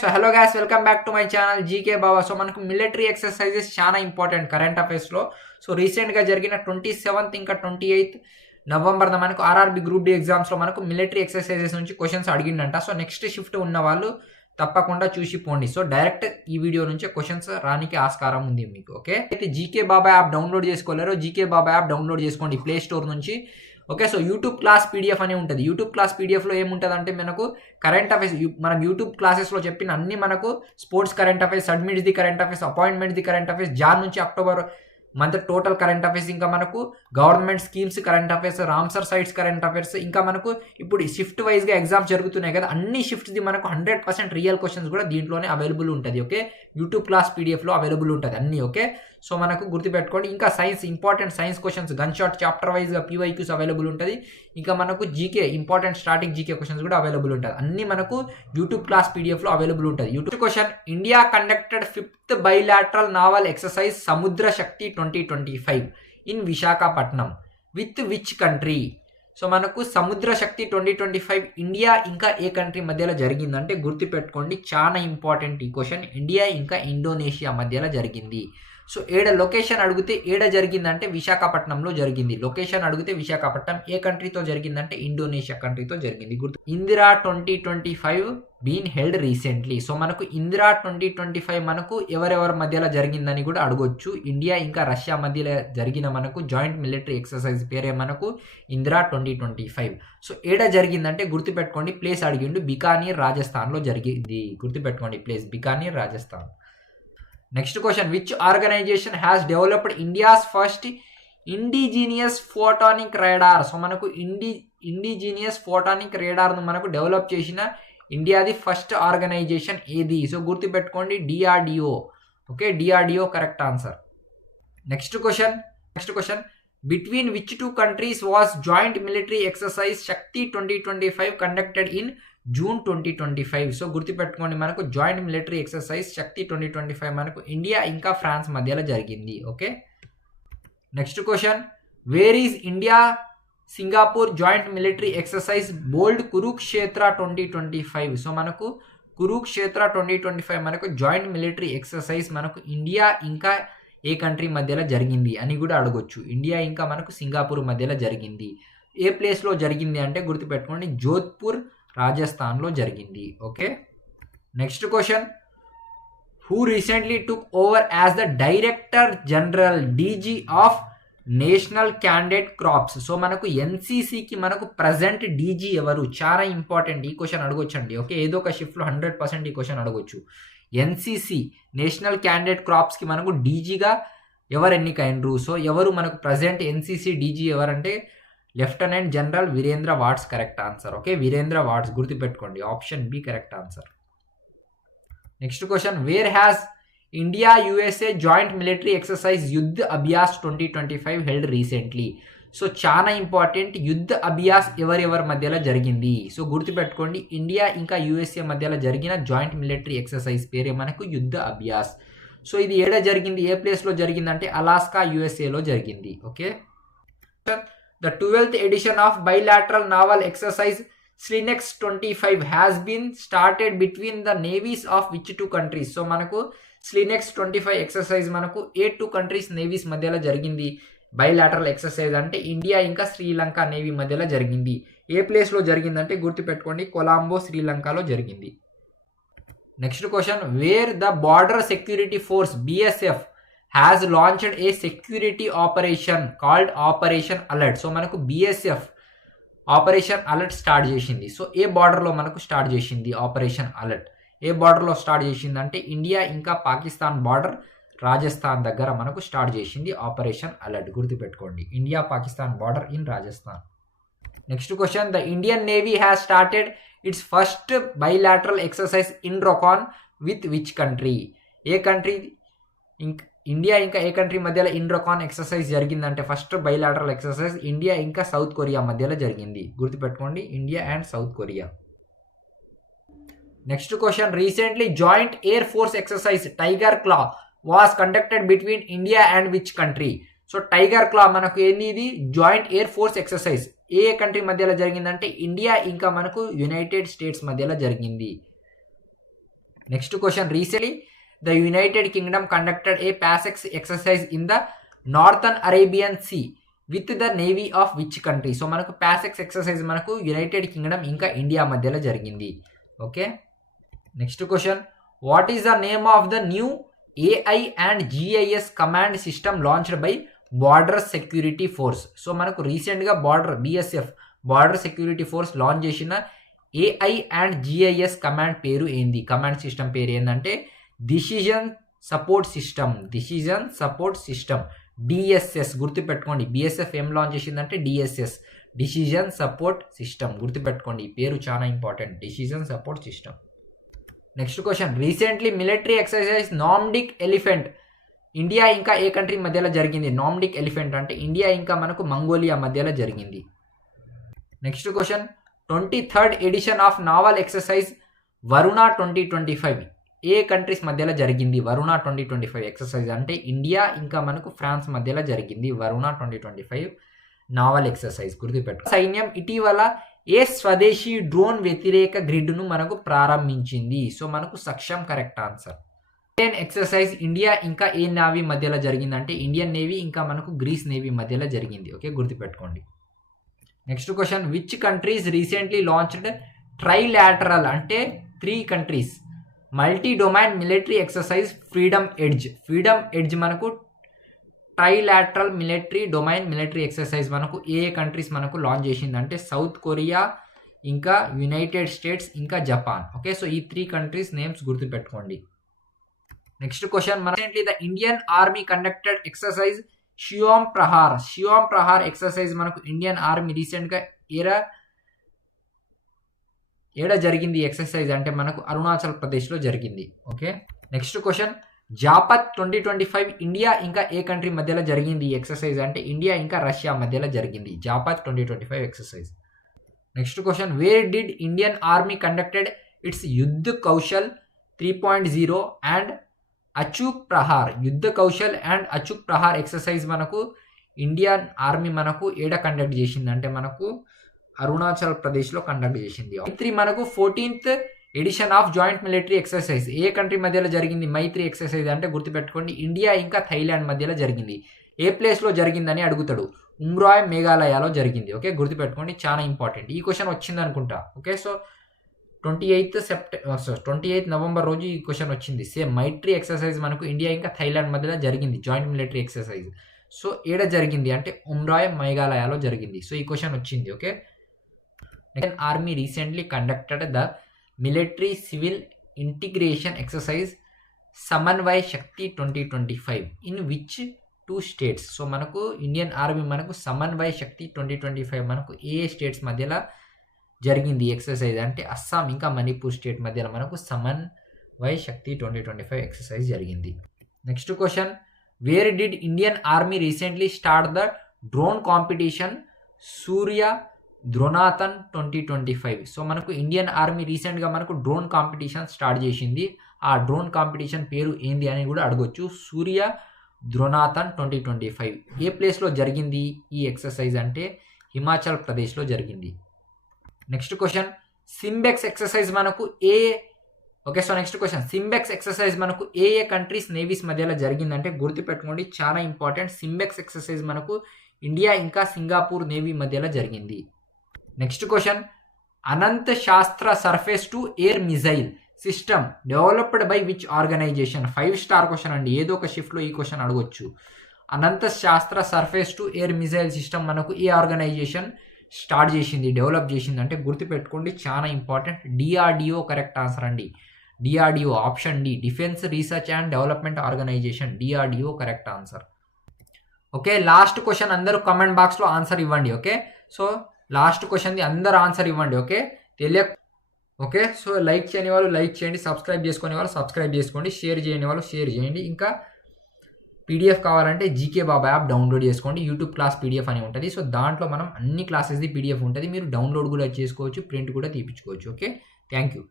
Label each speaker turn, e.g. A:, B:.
A: So hello guys welcome back to my channel G K Baba మనకు military exercises చాలా important current అఫైర్స్లో so రీసెంట్గా జరిగిన twenty seventh ఇంకా ట్వంటీ ఎయిత్ నవంబర్ మనకు ఆర్ఆర్బి గ్రూప్ డి ఎగ్జామ్స్లో మనకు మిలిటరీ ఎక్సర్సైజెస్ నుంచి క్వశ్చన్స్ అడిగిందంట సో నెక్స్ట్ షిఫ్ట్ ఉన్న వాళ్ళు తప్పకుండా చూసి పోండి. సో డైరెక్ట్ ఈ వీడియో నుంచే క్వశ్చన్స్ రానికి ఆస్కారం ఉంది మీకు ఓకే అయితే జీకే బాబా యాప్ డౌన్లోడ్ చేసుకోలేరు జీకే బాబా యాప్ డౌన్లోడ్ చేసుకోండి ప్లే స్టోర్ నుంచి. Okay so YouTube class PDF అని ఉంటుంది. యూట్యూబ్ క్లాస్ పీడిఎఫ్లో ఏముంటుంది అంటే మనకు కరెంట్ అఫైర్స్ మనం యూట్యూబ్ క్లాసెస్లో చెప్పిన అన్ని మనకు sports current affairs summits the current affairs appointments the current affairs Jan నుంచి October month total current affairs ఇంకా మనకు government schemes current affairs Ramsar sites current affairs ఇంకా మనకు ఇప్పుడు షిఫ్ట్ వైజ్గా ఎగ్జామ్స్ జరుగుతున్నాయి కదా అన్ని షిఫ్ట్స్ది మనకు హండ్రెడ్ పర్సెంట్ రియల్ క్వశ్చన్స్ కూడా దీంట్లోనే అవైలబుల్ ఉంటుంది ఓకే? యూట్యూబ్ క్లాస్ పీడిఎఫ్లో అవైలబుల్ ఉంటుంది అన్నీ ఓకే? సో మనకు గుర్తుపెట్టుకోండి ఇంకా science important science questions gun shot chapter వైజ్గా పీవైక్యూస్ అవైలబుల్ ఉంటుంది. ఇంకా మనకు GK important starting GK questions కూడా అవైలబుల్ ఉంటుంది అన్ని మనకు యూట్యూబ్ క్లాస్ పీడిఎఫ్లో అవైలబుల్ ఉంటుంది. YouTube question India conducted fifth bilateral naval exercise Samudra Shakti twenty twenty five in Visakhapatnam with which country so మనకు Samudra Shakti twenty twenty five India ఇంకా ఏ country మధ్యలో జరిగిందంటే గుర్తుపెట్టుకోండి చాలా ఇంపార్టెంట్ ఈ క్వశ్చన్ ఇండియా ఇంకా ఇండోనేషియా మధ్యలో జరిగింది. సో ఏడ లొకేషన్ అడిగితే ఏడ జరిగిందంటే విశాఖపట్నంలో జరిగింది. లొకేషన్ అడిగితే విశాఖపట్నం ఏ కంట్రీతో జరిగిందంటే ఇండోనేషియా కంట్రీతో జరిగింది. గుర్తు Indra twenty twenty five been held recently. So మనకు ఇందిరా ట్వంటీ ట్వంటీ ఫైవ్ మనకు ఎవరెవరి మధ్యలో జరిగిందని కూడా అడగొచ్చు. ఇండియా ఇంకా రష్యా మధ్యలో జరిగిన మనకు జాయింట్ మిలిటరీ ఎక్సర్సైజ్ పేరే మనకు Indra twenty twenty five. So ఏడ జరిగిందంటే గుర్తుపెట్టుకోండి ప్లేస్ అడిగిండు బికానీర్ రాజస్థాన్లో జరిగింది. గుర్తుపెట్టుకోండి place Bikaner Rajasthan. Next question which organization has developed India's first indigenous photonic radar so మనకు ఇండి ఇండిజీనియస్ ఫోటానిక్ రేడార్ను మనకు డెవలప్ చేసిన ఇండియాది ఫస్ట్ ఆర్గనైజేషన్ ఏది? సో గుర్తుపెట్టుకోండి DRDO okay DRDO correct answer next question next question between which two countries was joint military exercise Shakti twenty twenty five conducted in June twenty twenty five. So గుర్తుపెట్టుకోండి మనకు joint military exercise Shakti twenty twenty five మనకు India ఇంకా France మధ్యలో జరిగింది. Okay? Next question. Where is India Singapore joint military exercise bold Kurukshetra twenty twenty five? So మనకు Kurukshetra twenty twenty five మనకు joint military exercise మనకు India ఇంకా ఏ country మధ్యలో జరిగింది అని కూడా అడగొచ్చు. ఇండియా ఇంకా మనకు సింగాపూర్ మధ్యలో జరిగింది. ఏ ప్లేస్లో జరిగింది అంటే గుర్తుపెట్టుకోండి జోధ్పూర్ రాజస్థాన్లో జరిగింది. Okay? Next question. Who recently took over as the director general DG of national candidate crops so మనకు ఎన్సీసీకి మనకు ప్రజెంట్ డీజీ ఎవరు? చాలా ఇంపార్టెంట్ ఈ క్వశ్చన్ అడగొచ్చండి. ఓకే? ఏదో ఒక షిఫ్ట్లో హండ్రెడ్ పర్సెంట్ ఈ క్వశ్చన్ అడగొచ్చు. ఎన్సీసీ నేషనల్ క్యాండిడేట్ క్రాప్స్కి మనకు డీజీగా ఎవరు ఎన్నికైనరు? సో ఎవరు మనకు ప్రజెంట్ ఎన్సీసీ డీజీ ఎవరంటే lieutenant general Virendra Vats correct answer okay? Virendra Vats గుర్తుపెట్టుకోండి option B correct answer. Next question where has India USA joint military exercise Yudh Abhyas twenty twenty five held recently? So చాలా important Yudh Abhyas ఎవరెవరి మధ్యలో జరిగింది? So గుర్తుపెట్టుకోండి India ఇంకా USA మధ్యలో జరిగిన joint military exercise పేరే మనకు యుద్ధ అభ్యాస్. సో ఇది ఏడ జరిగింది ఏ ప్లేస్లో జరిగిందంటే అలాస్కా యుఎస్ఏలో జరిగింది okay? The twelfth edition of bilateral naval exercise SLINEX twenty five has been started between the navies of which two countries so మనకు స్లినెక్స్ ట్వంటీ ఫైవ్ ఎక్సర్సైజ్ మనకు ఏ టూ కంట్రీస్ నేవీస్ మధ్యలో జరిగింది? బైలాటరల్ ఎక్సర్సైజ్ అంటే India ఇంకా Sri Lanka navy మధ్యలో జరిగింది. ఏ ప్లేస్లో జరిగిందంటే గుర్తుపెట్టుకోండి కొలాంబో శ్రీలంకలో జరిగింది. Next question where the border security force BSF has launched a security operation called operation alert so మనకు బిఎస్ఎఫ్ ఆపరేషన్ అలర్ట్ స్టార్ట్ చేసింది. సో ఏ బార్డర్లో మనకు స్టార్ట్ చేసింది ఆపరేషన్ అలర్ట్ ఏ బార్డర్లో స్టార్ట్ చేసింది అంటే ఇండియా ఇంకా పాకిస్తాన్ బార్డర్ రాజస్థాన్ దగ్గర మనకు స్టార్ట్ చేసింది ఆపరేషన్ అలర్ట్ గుర్తుపెట్టుకోండి. India Pakistan border in Rajasthan next question the Indian navy has started its first bilateral exercise in ROKN with which country A country ఇంక్ India ఇంకా ఏ కంట్రీ మధ్యలో ఇండ్రోకాన్ ఎక్సర్సైజ్ జరిగిందంటే ఫస్ట్ బైలాటరల్ ఎక్సర్సైజ్ ఇండియా ఇంకా south Korea మధ్యలో జరిగింది. గుర్తుపెట్టుకోండి India and South Korea next question recently joint air force exercise tiger claw was conducted between India and which country so tiger claw మనకు ఏంది ఇది joint air force exercise ఏ country మధ్యలో జరిగిందంటే ఇండియా ఇంకా మనకు యునైటెడ్ స్టేట్స్ మధ్యలో జరిగింది. Next question recently the united kingdom conducted a PASSEX exercise in the northern Arabian sea with the navy of which country so మనకు ప్యాసెక్స్ ఎక్సర్సైజ్ మనకు United Kingdom ఇంకా ఇండియా మధ్యలో జరిగింది. Okay next question what is the name of the new AI and GIS command system launched by border security force so మనకు రీసెంట్గా border BSF border security force launch చేసిన AI and GIS command పేరు ఏంది? Command system పేరు ఏంటంటే decision support system decision support system DSS గుర్తుపెట్టుకోండి. BSF ఏం launch చేసిందంటే డిఎస్ఎస్ డిసిజన్ సపోర్ట్ సిస్టమ్ గుర్తుపెట్టుకోండి. ఈ పేరు చాలా important decision support system next question recently military exercise nomadic elephant India ఇంకా ఏ కంట్రీ మధ్యలో జరిగింది? నామ్డిక్ ఎలిఫెంట్ అంటే ఇండియా ఇంకా మనకు మంగోలియా మధ్యలో జరిగింది. Next question twenty third edition of naval exercise Varuna twenty twenty five A countries మధ్యలో జరిగింది? Varuna twenty twenty five exercise అంటే ఇండియా ఇంకా మనకు ఫ్రాన్స్ మధ్యలో జరిగింది. Varuna twenty twenty five naval exercise గుర్తుపెట్టు సైన్యం ఇటీవల ఏ స్వదేశీ డ్రోన్ వ్యతిరేక గ్రిడ్ను మనకు ప్రారంభించింది? సో మనకు Saksham correct answer Indian exercise India ఇంకా ఏ నేవీ మధ్యలో జరిగిందంటే ఇండియన్ నేవీ ఇంకా మనకు గ్రీస్ నేవీ మధ్యలో జరిగింది. ఓకే గుర్తుపెట్టుకోండి. Next question which countries recently launched trilateral అంటే three countries multi domain military exercise freedom edge. Freedom edge మనకు trilateral military domain military exercise మనకు ఏ కంట్రీస్ మనకు లాంచ్ చేసిందంటే సౌత్ కొరియా ఇంకా యునైటెడ్ స్టేట్స్ ఇంకా జపాన్. ఓకే సో ఈ three countries names గుర్తుపెట్టుకోండి. నెక్స్ట్ క్వశ్చన్ మన the Indian army conducted exercise Shiyom Prahar Shiyom Prahar exercise మనకు ఇండియన్ ఆర్మీ రీసెంట్గా ఏరా ఏడ జరిగింది ఎక్సర్సైజ్ అంటే మనకు అరుణాచల్ ప్రదేశ్లో జరిగింది. Okay? Next question. Zapad twenty twenty five India ఇంకా ఏ కంట్రీ మధ్యలో జరిగింది ఎక్సర్సైజ్ అంటే ఇండియా ఇంకా రష్యా మధ్యలో జరిగింది. Zapad twenty twenty five exercise. Next question. Where did Indian army conducted its Yudh Kaushal three point zero and Achook Prahar. Yudh Kaushal and Achook Prahar exercise మనకు Indian army మనకు ఏడ conduct చేసింది? అంటే మనకు అరుణాచల్ ప్రదేశ్లో conduct చేసింది. మైత్రి మనకు fourteenth edition of joint military exercise. A country మధ్యలో జరిగింది మైత్రి ఎక్సర్సైజ్ అంటే గుర్తుపెట్టుకోండి ఇండియా ఇంకా థైలాండ్ మధ్యలో జరిగింది. ఏ ప్లేస్లో జరిగిందని అడుగుతాడు. ఉమ్రాయ్ మేఘాలయాలో జరిగింది. ఓకే గుర్తుపెట్టుకోండి చాలా ఇంపార్టెంట్. ఈ క్వశ్చన్ వచ్చింది అనుకుంటా. Okay so twenty eighth September so twenty eighth November రోజు ఈ క్వశ్చన్ వచ్చింది. సేమ్ మైట్రీ ఎక్సర్సైజ్ మనకు ఇండియా ఇంకా థైలాండ్ మధ్యలో జరిగింది జాయింట్ మిలిటరీ ఎక్సర్సైజ్. సో ఏడ జరిగింది అంటే ఉమ్రాయ్ మేఘాలయాలో జరిగింది. సో ఈ క్వశ్చన్ వచ్చింది. Okay army recently conducted the military civil integration exercise Samanvay Shakti twenty twenty five in which two states so మనకు ఇండియన్ ఆర్మీ మనకు Samanvay Shakti twenty twenty five మనకు ఏ స్టేట్స్ మధ్యలో జరిగింది ఎక్సర్సైజ్ అంటే అస్సాం ఇంకా మణిపూర్ స్టేట్ మధ్యలో మనకు Samanvay Shakti twenty twenty five exercise జరిగింది. Next question where did Indian army recently start the drone competition Surya dronathon twenty twenty five. So మనకు ఇండియన్ ఆర్మీ రీసెంట్గా మనకు డ్రోన్ కాంపిటీషన్ స్టార్ట్ చేసింది. ఆ డ్రోన్ కాంపిటీషన్ పేరు ఏంది అని కూడా అడగొచ్చు. Surya dronathon twenty twenty five. ఏ ప్లేస్లో జరిగింది ఈ ఎక్సర్సైజ్ అంటే? హిమాచల్ ప్రదేశ్లో జరిగింది. Next question. సింబెక్స్ ఎక్సర్సైజ్ మనకు ఏ okay so next question. SIMBEX exercise మనకు ఏ ఏ కంట్రీస్ నేవీస్ మధ్యలో జరిగిందంటే గుర్తుపెట్టుకోండి. చాలా ఇంపార్టెంట్. సింబెక్స్ ఎక్సర్సైజ్ మనకు ఇండియా ఇంకా సింగపూర్ నేవీ మధ్యలో జరిగింది. Next question Ananta Shastra surface to air missile system developed by which organisation five star question అండి. ఏదో ఒక షిఫ్ట్లో ఈ క్వశ్చన్ అడగొచ్చు. Ananta Shastra surface to air missile system మనకు ఏ ఆర్గనైజేషన్ స్టార్ట్ చేసింది డెవలప్ చేసింది? అంటే గుర్తుపెట్టుకోండి చాలా ఇంపార్టెంట్ డిఆర్డిఓ కరెక్ట్ ఆన్సర్ అండి. DRDO option D defence research and development organisation DRDO correct answer okay last question అందరూ కమెంట్ బాక్స్లో ఆన్సర్ ఇవ్వండి ఓకే సో లాస్ట్ క్వశ్చన్ది అందరు ఆన్సర్ ఇవ్వండి ఓకే? తెలియ ఓకే? సో లైక్ చేయని వాళ్ళు లైక్ చేయండి సబ్స్క్రైబ్ చేసుకునే వాళ్ళు సబ్స్క్రైబ్ చేసుకోండి షేర్ చేయని వాళ్ళు షేర్ చేయండి. ఇంకా పీడిఎఫ్ కావాలంటే జీకే బాబా యాప్ డౌన్లోడ్ చేసుకోండి యూట్యూబ్ క్లాస్ పీడిఎఫ్ అని ఉంటుంది. సో దాంట్లో మనం అన్ని క్లాసెస్ది పీడిఎఫ్ ఉంటుంది. మీరు డౌన్లోడ్ కూడా చేసుకోవచ్చు ప్రింట్ కూడా తీపించుకోవచ్చు ఓకే? Thank you.